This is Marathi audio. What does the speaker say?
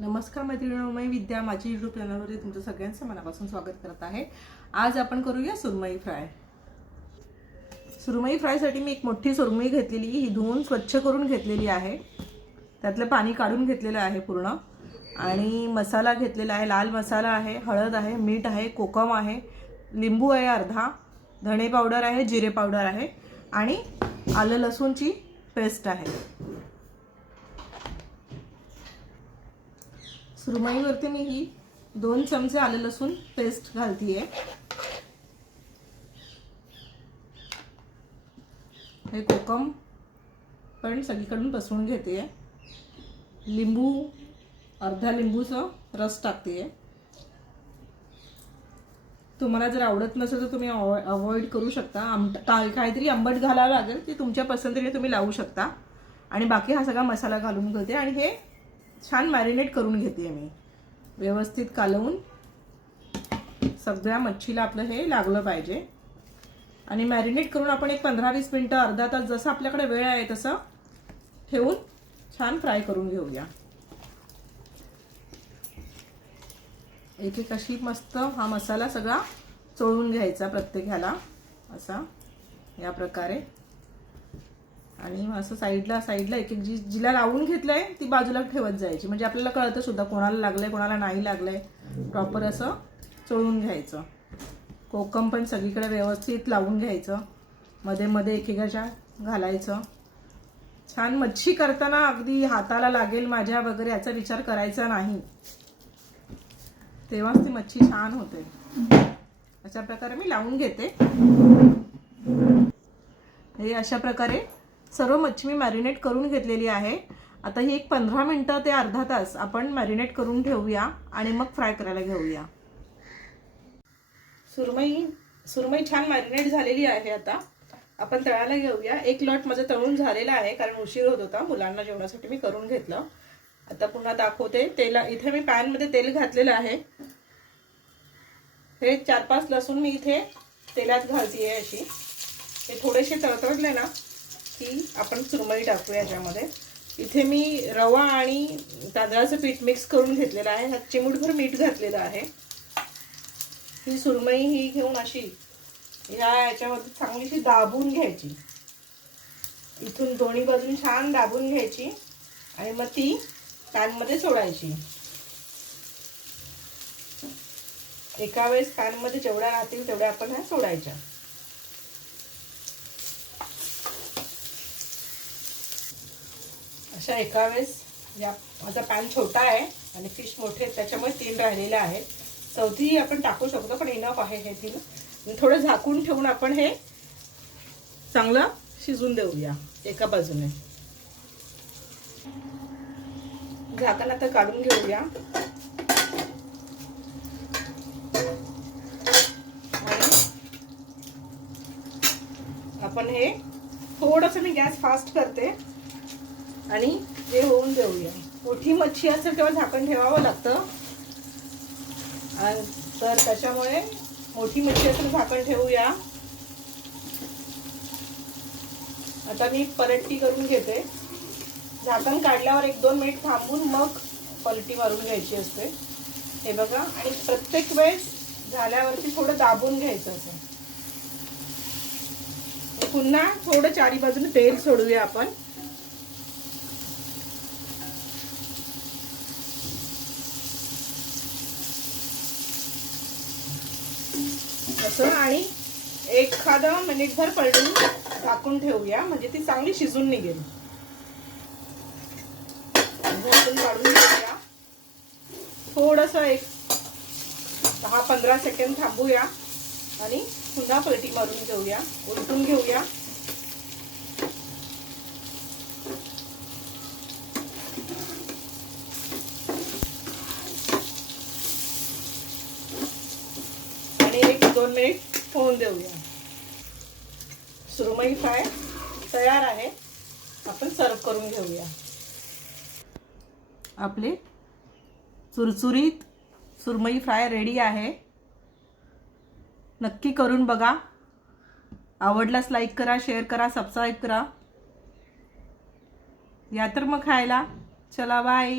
नमस्कार मैत्रिणींनो मी विद्या माझी युट्यूब चॅनलवरती तुमचं सगळ्यांचं मनापासून स्वागत करत आहे. आज आपण करूया सुरमई फ्राय. सुरमई फ्रायसाठी मी एक मोठी सुरमई घेतलेली ही धुवून स्वच्छ करून घेतलेली आहे. त्यातलं पाणी काढून घेतलेलं आहे पूर्ण. आणि मसाला घेतलेला आहे लाल मसाला आहे हळद आहे मीठ आहे कोकम आहे लिंबू आहे अर्धा धणे पावडर आहे जिरे पावडर आहे आणि आलं लसूणची पेस्ट आहे. सुरमईवरती मी ही दोन चमचे आलं लसूण पेस्ट घालतीये. हे कोकम पण सगळीकडून पसरून घेते लिंबू अर्धा लिंबूचं रस टाकते तुम्हाला जर आवडत नसेल तर तुम्ही अवॉइड करू शकता. आमट का- काहीतरी आंबट घालावं लागेल ते तुमच्या पसंतीने तुम्ही लावू शकता. आणि बाकी हा सगळा मसाला घालून घेते आणि हे छान मॅरिनेट करून घेते मी. व्यवस्थित कालवून सगळ्या मच्छीला आपलं हे लागलं पाहिजे. आणि मॅरिनेट करून आपण एक पंधरा वीस मिनटं अर्धा तास जसं आपल्याकडे वेळ आहे तसं ठेवून छान फ्राय करून घेऊया. एक एक अशी मस्त हा मसाला सगळा चोळून घ्यायचा प्रत्येक ह्याला. असा या प्रकारे. आणि असं साईडला साईडला एक एक जी जिला लावून घेतलंय ती बाजूला ठेवत जायची. म्हणजे आपल्याला कळतं सुद्धा कोणाला लागलंय कोणाला नाही लागलंय. प्रॉपर असं चोळून घ्यायचं. कोकम पण सगळीकडे व्यवस्थित लावून घ्यायचं. मध्ये मध्ये एकेकाच्या घालायचं. छान मच्छी करताना अगदी हाताला लागेल माझ्या वगैरे याचा विचार करायचा नाही. तेव्हाच ती मच्छी छान होते. अशा प्रकारे मी लावून घेते. हे अशा प्रकारे सर्व मच्छी मी मॅरिनेट करून घेतलेली आहे. आता ही एक पंधरा मिनटं ते अर्धा तास आपण मॅरिनेट करून ठेवूया आणि मग फ्राय करायला घेऊया. सुरमई सुरमई छान मॅरिनेट झालेली आहे आता. आपण तळायला घेऊया. एक लॉट माझं तळून झालेला आहे कारण उशीर होत होता मुलांना जेवणासाठी मी करून घेतलं. आता पुन्हा दाखवते. तेला इथे मी पॅनमध्ये तेल घातलेलं आहे. हे चार पाच लसूण मी इथे तेलात घालतीये अशी. हे थोडेसे तळतळले ना की आपण सुरमई टाकूया याच्यामध्ये. इथे मी रवा आणि तांदळाचं पीठ मिक्स करून घेतलेलं आहे. ह्यात चिमूटभर मीठ घातलेलं आहे. ही सुरमई ही घेऊन अशी ह्या याच्यामध्ये चांगलीशी दाबून घ्यायची. इथून दोन्ही बाजून छान दाबून घ्यायची आणि मग ती पॅनमध्ये सोडायची. एका वेळेस पॅनमध्ये जेवढ्या राहतील तेवढ्या आपण ह्या सोडायच्या. अशा एका वेळेस या माझा पॅन छोटा आहे आणि फिश मोठे त्याच्यामुळे तीन राहिलेले आहेत. चौथी आपण टाकू शकतो पण इनफ आहे हे तीन. थोडं झाकून ठेवून आपण हे चांगलं शिजून देऊया एका बाजूने. झाकण आता काढून घेऊया. आपण हे थोडंसं मी गॅस फास्ट करते. आणि हे होऊन देऊया. मोठी मच्छी असेल तेव्हा झाकण ठेवावं लागतं. तर त्याच्यामुळे मोठी मच्छी असेल झाकण ठेवूया. आता मी पलटी करून घेते. झाकण काढल्यावर एक दोन मिनिट थांबून मग पलटी मारून घ्यायची असते. हे बघा. आणि प्रत्येक वेळेस झाल्यावरती थोडं दाबून घ्यायचं असं. पुन्हा थोडं चारी बाजूने तेल सोडूया आपण. असं आणि एखादं मिनिटभर पलटून झाकून ठेवूया. म्हणजे ती चांगली शिजून निघेल. झाकून काढून घेऊया. थोडस एक दहा पंधरा सेकंड थांबूया आणि पुन्हा पलटी मारून घेऊया उलटून घेऊया आणि एक दोन मिनिट होऊन देऊया. सुरमई फ्राय तयार आहे. आपण सर्व करून घेऊया. आपले चुरचुरीत सुरमई फ्राय रेडी आहे. नक्की करून बघा. आवडल्यास लाईक करा शेअर करा सबस्क्राईब करा. या तर मग खायला. चला बाय